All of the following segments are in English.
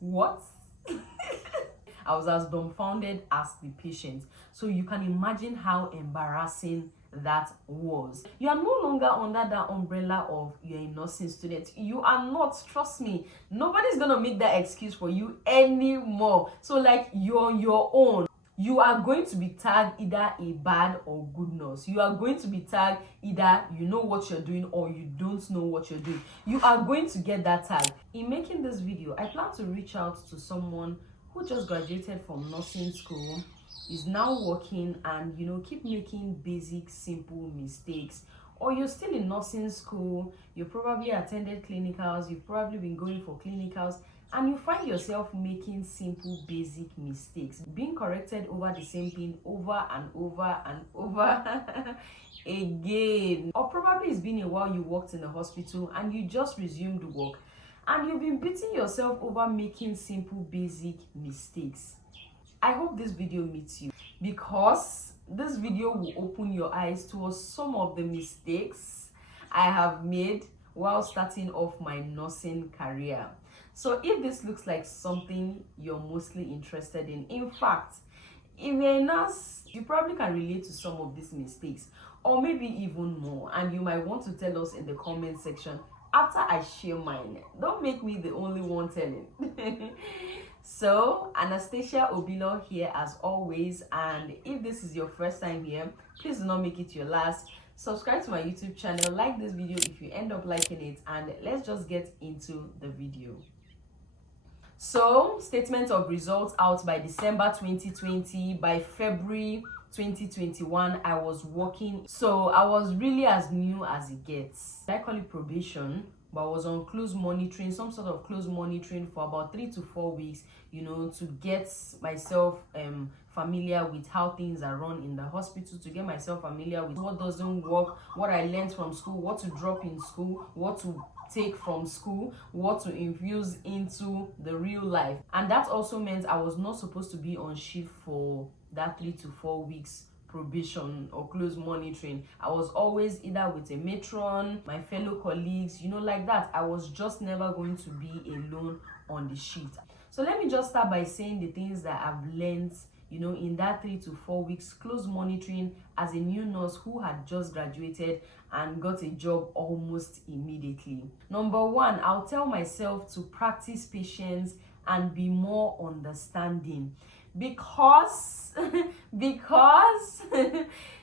What? I was as dumbfounded as the patient. So you can imagine how embarrassing that was. You are no longer under that umbrella of you're a nursing student. You are not, trust me. Nobody's gonna make that excuse for you anymore. So like, you're on your own. You are going to be tagged either a bad or good nurse. You are going to be tagged either you know what you're doing or you don't know what you're doing. You are going to get that tag. In making this video, I plan to reach out to someone who just graduated from nursing school, is now working, and keep making basic simple mistakes. Or you're still in nursing school, you probably attended clinicals, you've probably been going for clinicals, and you find yourself making simple basic mistakes, being corrected over the same thing over and over and over again. Or probably it's been a while you worked in the hospital and you just resumed work, and you've been beating yourself over making simple basic mistakes. I hope this video meets you, because this video will open your eyes towards some of the mistakes I have made while starting off my nursing career. So if this looks like something you're mostly interested in fact, if you're a nurse, you probably can relate to some of these mistakes, or maybe even more, and you might want to tell us in the comment section after I share mine. Don't make me the only one telling. So, Anastasia Obilo here as always, and if this is your first time here, please do not make it your last. Subscribe to my YouTube channel, like this video if you end up liking it, and let's just get into the video. So, statement of results out by December 2020. By February 2021, I was working. So I was really as new as it gets. I call it probation, but I was on close monitoring, some sort of close monitoring for about 3 to 4 weeks, to get myself familiar with how things are run in the hospital, to get myself familiar with what doesn't work, what I learned from school, what to drop in school, what to take from school, what to infuse into the real life. And that also meant I was not supposed to be on shift for that 3 to 4 weeks probation or close monitoring. I was always either with a matron, my fellow colleagues, like that. I was just never going to be alone on the shift. So let me just start by saying the things that I've learned in that 3 to 4 weeks close monitoring as a new nurse who had just graduated and got a job almost immediately. Number one, I'll tell myself to practice patience and be more understanding, because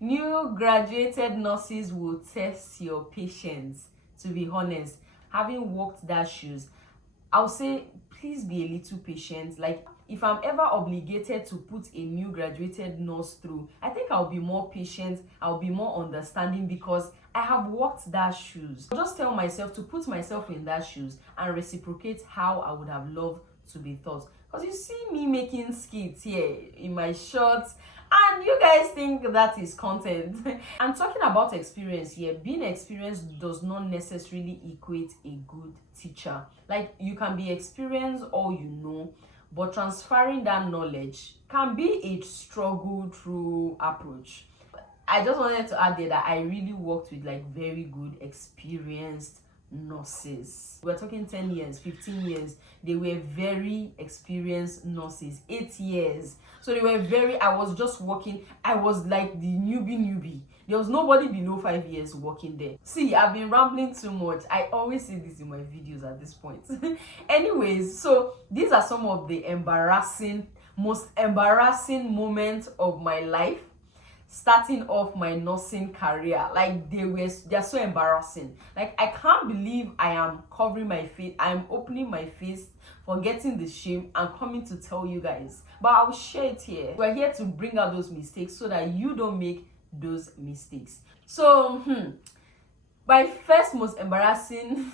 new graduated nurses will test your patience. To be honest, having walked that shoes, I'll say please be a little patient. Like, if I'm ever obligated to put a new graduated nurse through, I think I'll be more patient, I'll be more understanding, because I have walked that shoes. I'll just tell myself to put myself in that shoes and reciprocate how I would have loved to be taught. Because you see me making skits here in my shorts, and you guys think that is content. And talking about experience here, being experienced does not necessarily equate a good teacher. Like, you can be experienced all you know, but transferring that knowledge can be a struggle through approach. I just wanted to add there that I really worked with like very good experienced nurses. We're talking 10 years, 15 years. They were very experienced nurses. 8 years. So they were I was just working. I was like the newbie. There was nobody below 5 years working there. See, I've been rambling too much. I always say this in my videos at this point. Anyways, so these are some of the most embarrassing moments of my life starting off my nursing career. Like, they're so embarrassing. Like, I can't believe I am covering my face, I'm opening my face, forgetting the shame, and coming to tell you guys. But I'll share it here. We're here to bring out those mistakes so that you don't make those mistakes. So my first most embarrassing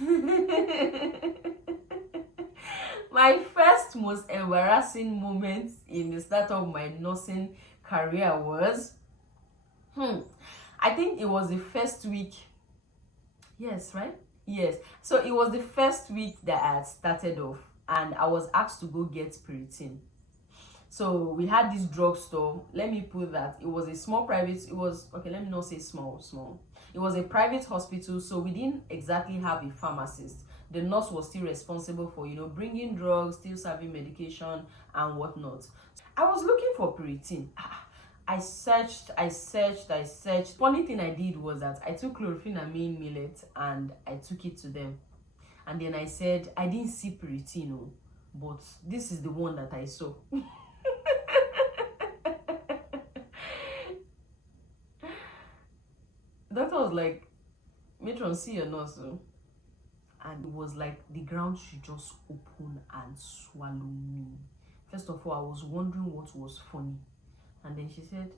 moment in the start of my nursing career was I think it was the first week. Yes, right? Yes. So it was the first week that I had started off, and I was asked to go get Piritin. So we had this drugstore. Let me put that. It was a small private, let me not say small. It was a private hospital, so we didn't exactly have a pharmacist. the nurse was still responsible for, bringing drugs, still serving medication and whatnot. I was looking for Piritin. I searched. Funny thing I did was that I took chlorophenamine millet and I took it to them. And then I said, I didn't see Piritin, but this is the one that I saw. Doctor was like, matron, see your nurse. And it was like the ground should just open and swallow me. First of all, I was wondering what was funny. And then she said,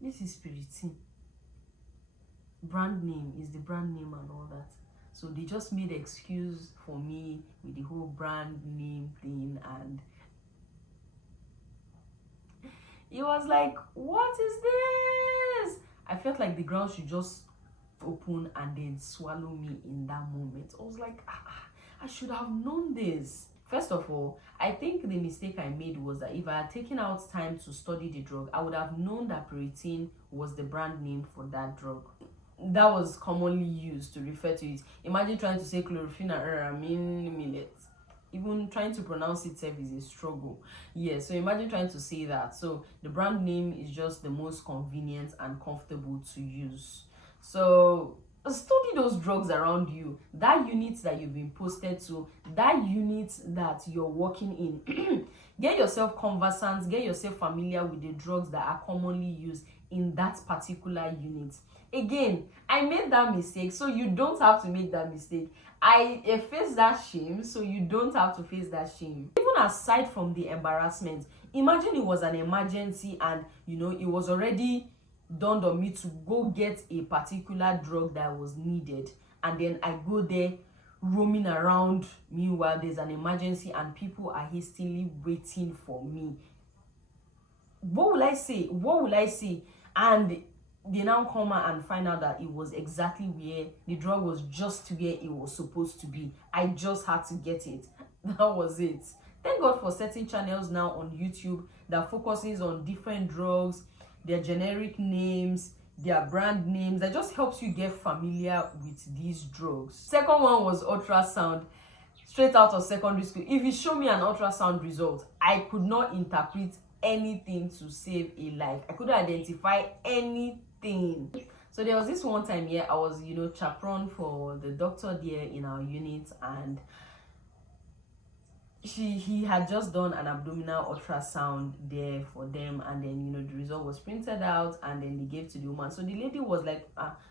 this is Piritin. Brand name is the brand name and all that. So they just made an excuse for me with the whole brand name thing. And it was like, what is this? I felt like the ground should just open and then swallow me in that moment. I was like, I should have known this. First of all, I think the mistake I made was that if I had taken out time to study the drug, I would have known that Piritin was the brand name for that drug. That was commonly used to refer to it. Imagine trying to say chlorophenamine millet. Even trying to pronounce itself is a struggle. Yeah, so imagine trying to say that. So the brand name is just the most convenient and comfortable to use. So study those drugs around you, that unit that you've been posted to, that unit that you're working in. Get yourself conversant, get yourself familiar with the drugs that are commonly used in that particular unit. Again, I made that mistake, so you don't have to make that mistake. I faced that shame, so you don't have to face that shame. Even aside from the embarrassment, imagine it was an emergency and it was already dawned on me to go get a particular drug that was needed, and then I go there roaming around. Meanwhile, there's an emergency and people are hastily waiting for me. What will I say? And they now come out and find out that it was exactly where the drug was, just where it was supposed to be. I just had to get it. That was it. Thank God for certain channels now on YouTube that focuses on different drugs, their generic names, their brand names, that just helps you get familiar with these drugs. Second one was ultrasound, straight out of secondary school. If you show me an ultrasound result, I could not interpret anything to save a life. I couldn't identify anything. So there was this one time here, I was chaperone for the doctor there in our unit, and he had just done an abdominal ultrasound there for them, and then the result was printed out and then they gave to the woman. So the lady was like,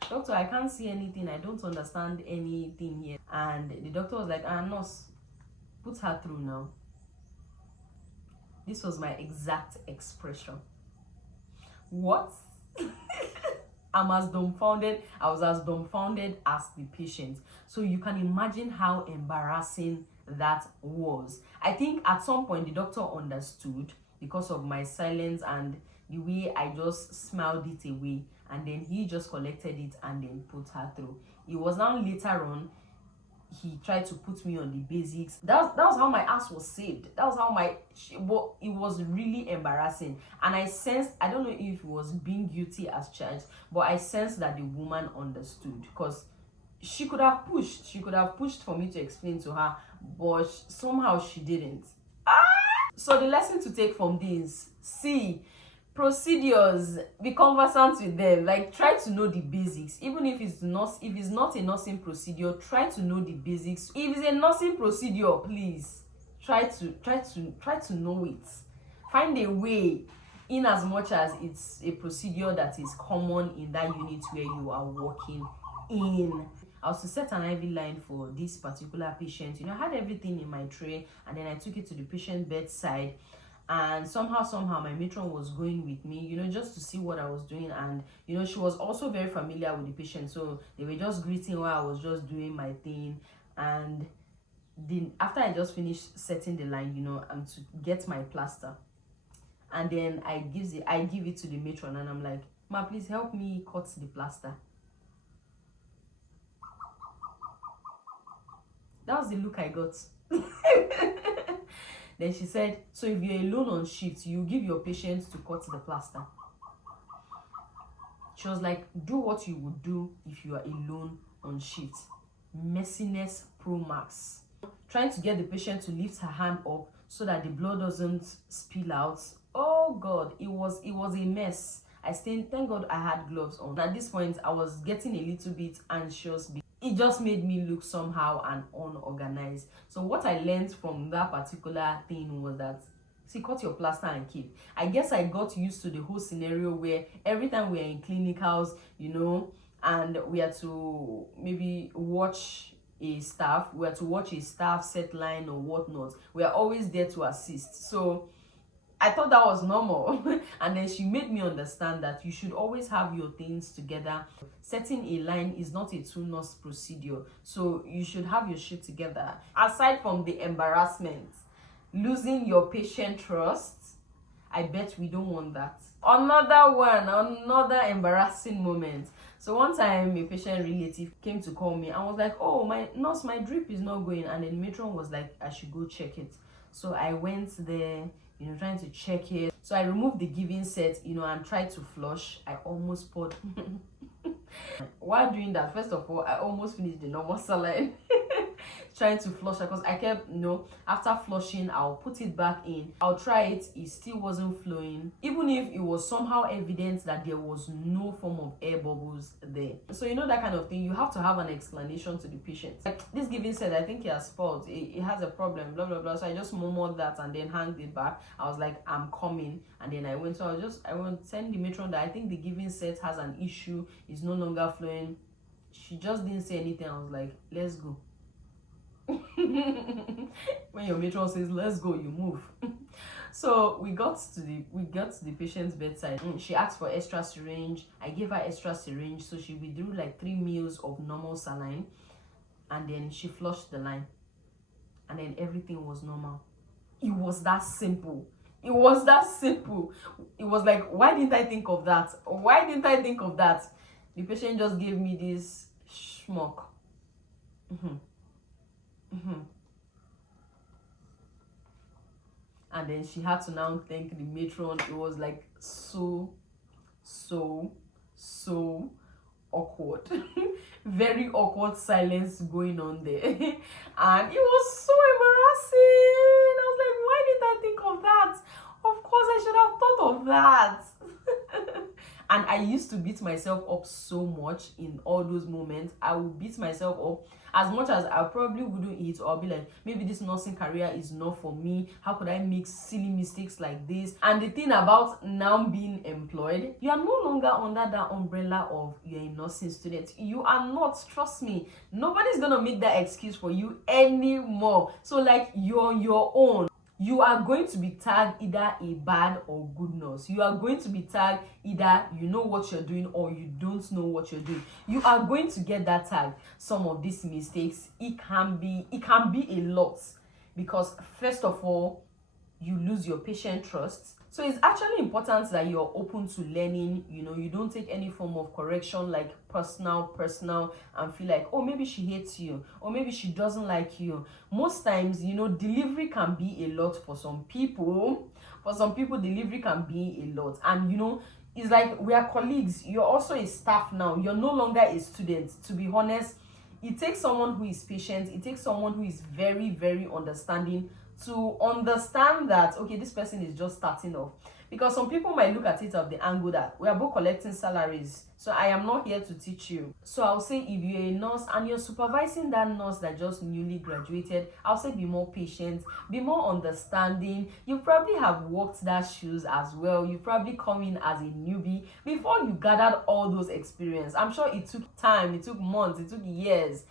doctor, I can't see anything, I don't understand anything here. And the doctor was like, nurse, put her through now. This was my exact expression. What? I was as dumbfounded as the patient. So you can imagine how embarrassing that was. I think at some point the doctor understood because of my silence and the way I just smiled it away, and then he just collected it and then put her through. It was now later on he tried to put me on the basics. That was how my ass was saved. That was how but it was really embarrassing. And I sensed, I don't know if it was being guilty as charged, but I sensed that the woman understood, because she could have pushed for me to explain to her, but somehow she didn't. So the lesson to take from this: see procedures, be conversant with them. Like, try to know the basics. Even if it's not a nursing procedure, try to know the basics. If it's a nursing procedure, please try to know it. Find a way, in as much as it's a procedure that is common in that unit where you are working in. I was to set an IV line for this particular patient. I had everything in my tray, and then I took it to the patient bedside. And somehow my matron was going with me, just to see what I was doing. And she was also very familiar with the patient, so they were just greeting while I was just doing my thing. And then after I just finished setting the line, I'm to get my plaster, and then I give it to the matron, and I'm like, ma, please help me cut the plaster. That was the look I got. Then she said, so if you're alone on shift, you give your patients to cut the plaster. She was like, do what you would do if you are alone on shift. messiness pro max. Trying to get the patient to lift her hand up so that the blood doesn't spill out. Oh god, it was a mess. I still, thank god I had gloves on. At this point I was getting a little bit anxious. It just made me look somehow and unorganized. So what I learned from that particular thing was that, see, cut your plaster and keep. I guess I got used to the whole scenario where every time we are in clinicals, you know, and we had to maybe watch a staff, we had to watch a staff set line or whatnot, we are always there to assist. So I thought that was normal. And then she made me understand that you should always have your things together. Setting a line is not a two-nurse procedure, so you should have your shit together. Aside from the embarrassment, losing your patient trust, I bet we don't want that. Another embarrassing moment. So one time a patient relative came to call me and was like, oh, my nurse, my drip is not going. And then the matron was like, I should go check it. So I went there, you know, trying to check it. So I removed the giving set, you know, and tried to flush. I almost poured. While doing that, first of all, I almost finished the normal saline. Trying to flush, because I kept, you know, after flushing I'll put it back in, I'll try it, it still wasn't flowing, even if it was somehow evident that there was no form of air bubbles there. So you know, that kind of thing, you have to have an explanation to the patient. Like, this giving said, I think it has fault, it has a problem, blah blah blah. So I just murmured that and then hanged it back. I was like, I'm coming. And then I went to, I went to send the matron that I think the giving set has an issue, it's no longer flowing. She just didn't say anything. I was like, let's go. When your matron says let's go, you move. So we got to the patient's bedside. She asked for extra syringe. I gave her extra syringe, so she withdrew like 3 mils of normal saline, and then she flushed the line, and then everything was normal. It was that simple. It was that simple. It was like, why didn't I think of that? Why didn't I think of that? The patient just gave me this schmuck. And then she had to now thank the matron. It was like so awkward. Very awkward silence going on there. And it was so embarrassing. I was like, why did I think of that? Of course I should have thought of that. And I used to beat myself up so much in all those moments. I would beat myself up as much as I probably wouldn't eat, or I'll be like, maybe this nursing career is not for me. How could I make silly mistakes like this? And the thing about now being employed, you are no longer under that umbrella of you're a nursing student. You are not, trust me. Nobody's gonna make that excuse for you anymore. So like, you're on your own. You are going to be tagged either a bad or good nurse. You are going to be tagged either you know what you're doing or you don't know what you're doing. You are going to get that tag. Some of these mistakes, it can be a lot, because first of all, you lose your patient trust. So it's actually important that you're open to learning. You know, you don't take any form of correction like personal and feel like, oh, maybe she hates you, or maybe she doesn't like you. Most times, you know, delivery can be a lot for some people. For some people, delivery can be a lot. And you know, it's like, we are colleagues. You're also a staff now. You're no longer a student. To be honest, it takes someone who is patient. It takes someone who is very, very understanding to understand that, okay, this person is just starting off. Because some people might look at it of the angle that we are both collecting salaries, so I am not here to teach you. So I'll say, if you're a nurse and you're supervising that nurse that just newly graduated, I'll say be more patient, be more understanding. You probably have walked that shoes as well. You probably come in as a newbie before you gathered all those experience. I'm sure it took time, it took months, it took years.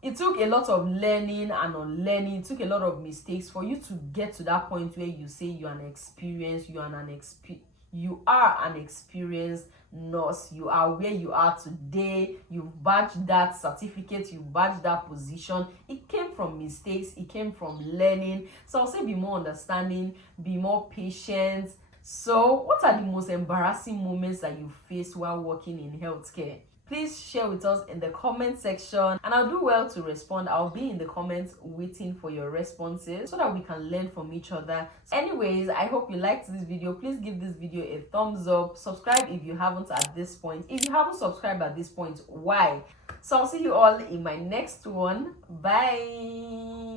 It took a lot of learning and unlearning. It took a lot of mistakes for you to get to that point where you say you are an experienced, you are an experienced nurse. You are where you are today. You've badged that certificate, you've badged that position. It came from mistakes, it came from learning. So I'll say be more understanding, be more patient. So what are the most embarrassing moments that you faced while working in healthcare? please share with us in the comment section, and I'll do well to respond. I'll be in the comments waiting for your responses so that we can learn from each other. So anyways, I hope you liked this video. Please give this video a thumbs up. Subscribe if you haven't at this point. If you haven't subscribed at this point, why? So I'll see you all in my next one. Bye.